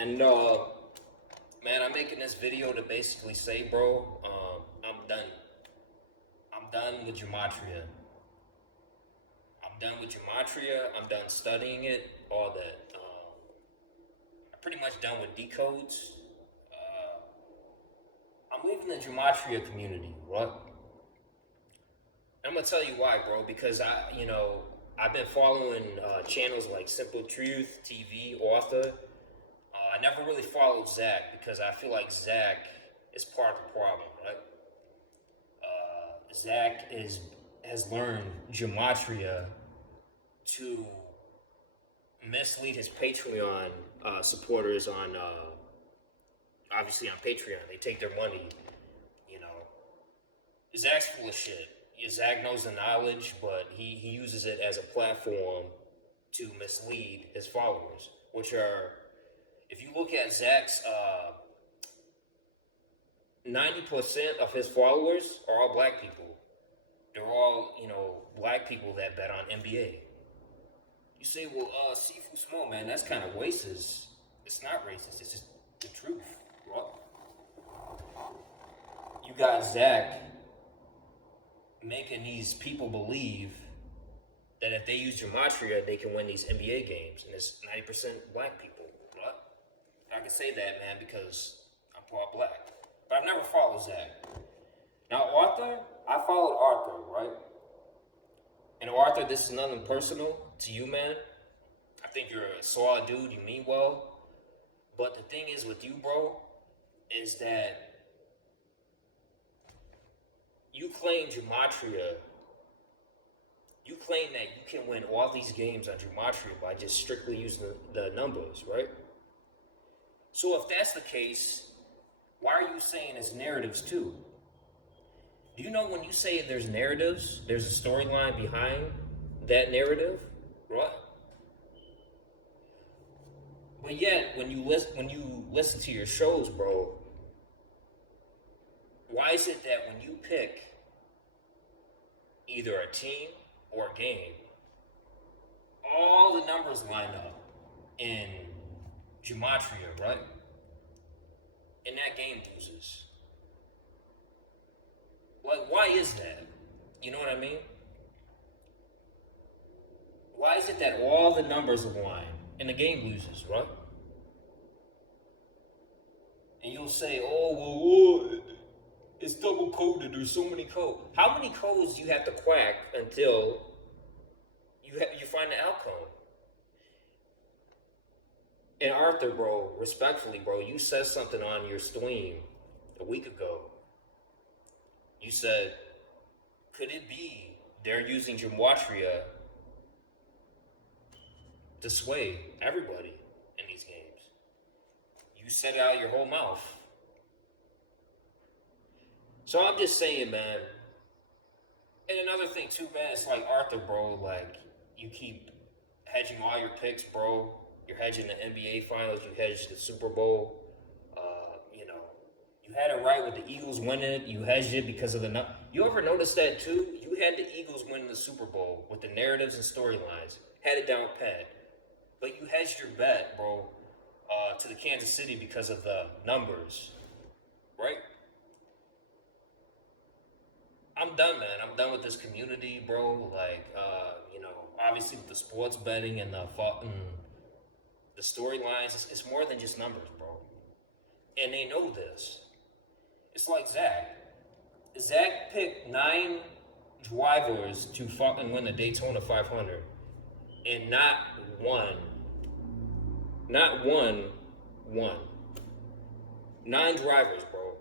And man, I'm making this video to basically say, bro, I'm done. I'm done with gematria. I'm done with gematria. I'm done studying it. All that. I'm pretty much done with decodes. I'm leaving the gematria community. What? I'm gonna tell you why, bro. Because I've been following channels like Simple Truth TV, Author. I never really followed Zach because I feel like Zach is part of the problem, right? Zach has learned gematria to mislead his Patreon supporters on obviously on Patreon. They take their money, you know. Zach's full of shit. Zach knows the knowledge, but he uses it as a platform to mislead his followers, which are, if you look at Zach's 90% of his followers are all black people. They're all, black people that bet on NBA. You say, well, Sifu Small, man, that's kind of racist. It's not racist, it's just the truth. Well, you got Zach making these people believe that if they use gematria, they can win these NBA games, and it's 90% black people. What? I can say that, man, because I'm part black. But I've never followed Zach. Now, Arthur, I followed Arthur, right? And Arthur, this is nothing personal to you, man. I think you're a solid dude. You mean well. But the thing is with you, bro, is that you claim gematria. You claim that you can win all these games on gematria by just strictly using the numbers, right? So if that's the case, why are you saying it's narratives too? Do you know when you say there's narratives, there's a storyline behind that narrative, right? But yet, when you listen to your shows, bro, why is it that when you pick either a team or a game, all the numbers line up in gematria, right? And that game loses. Like, why is that? You know what I mean? Why is it that all the numbers align and the game loses, right? And you'll say, oh, well, it's double coded. There's so many codes. How many codes do you have to quack until you find the outcome? And Arthur, bro, respectfully, bro, you said something on your stream a week ago. You said, could it be they're using gematria to sway everybody in these games? You said it out of your whole mouth. So I'm just saying, man. And another thing too, man, it's like Arthur, bro, like you keep hedging all your picks, bro. You're hedging the NBA Finals. You hedged the Super Bowl. You had it right with the Eagles winning it. You hedged it because of the. You ever notice that too? You had the Eagles winning the Super Bowl with the narratives and storylines. Had it down pat. But you hedged your bet, bro, to the Kansas City because of the numbers, right? I'm done, man. I'm done with this community, bro. Like, obviously with the sports betting and the storylines, it's more than just numbers, bro. And they know this. It's like Zach. Zach picked 9 drivers to fucking win the Daytona 500, and not one won. 9 drivers, bro.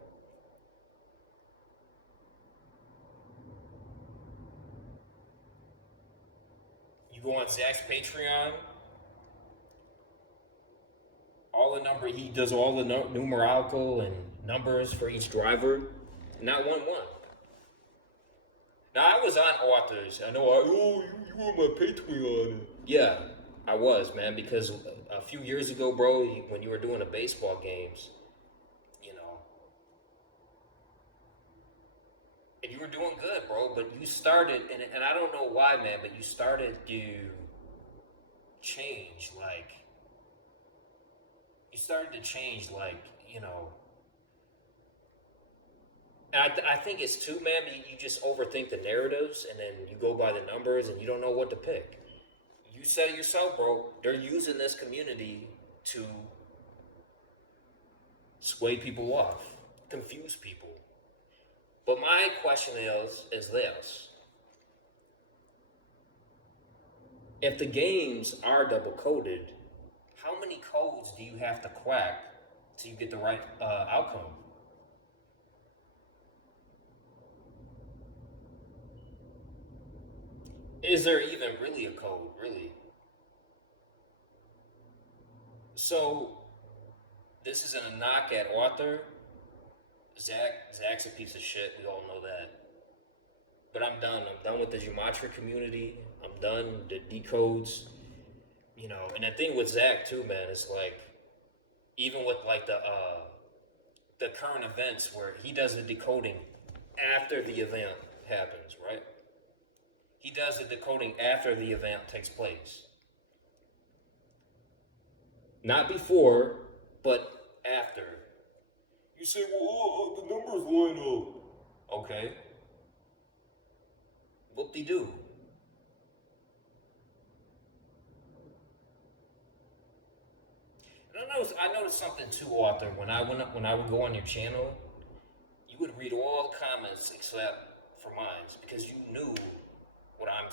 You go on Zach's Patreon, he does all the numerical and numbers for each driver. Not one won. Now I was on Authors. I know. You were my Patreon. Yeah, I was, man, because a few years ago, bro, when you were doing the baseball games, and you were doing good, bro. But you started, and I don't know why, man, but you started to change, like. You started to change, like, you know, and I think it's too, man. You just overthink the narratives, and then you go by the numbers, and you don't know what to pick. You said it yourself, bro. They're using this community to sway people off, confuse people. But my question is this: if the games are double coded, how many codes do you have to crack till you get the right outcome? Is there even really a code, really? So this isn't a knock at Arthur. Zach's a piece of shit. We all know that. But I'm done. I'm done with the gematria community. I'm done the decodes. You know, and the thing with Zach too, man, is like even with like the current events where he does the decoding after the event happens, right? He does the decoding after the event takes place. Not before, but after. You say, well, the numbers line up. Okay. Whoop de do. I noticed something too, Arthur. When I would go on your channel, you would read all the comments except for mine because you knew what I'm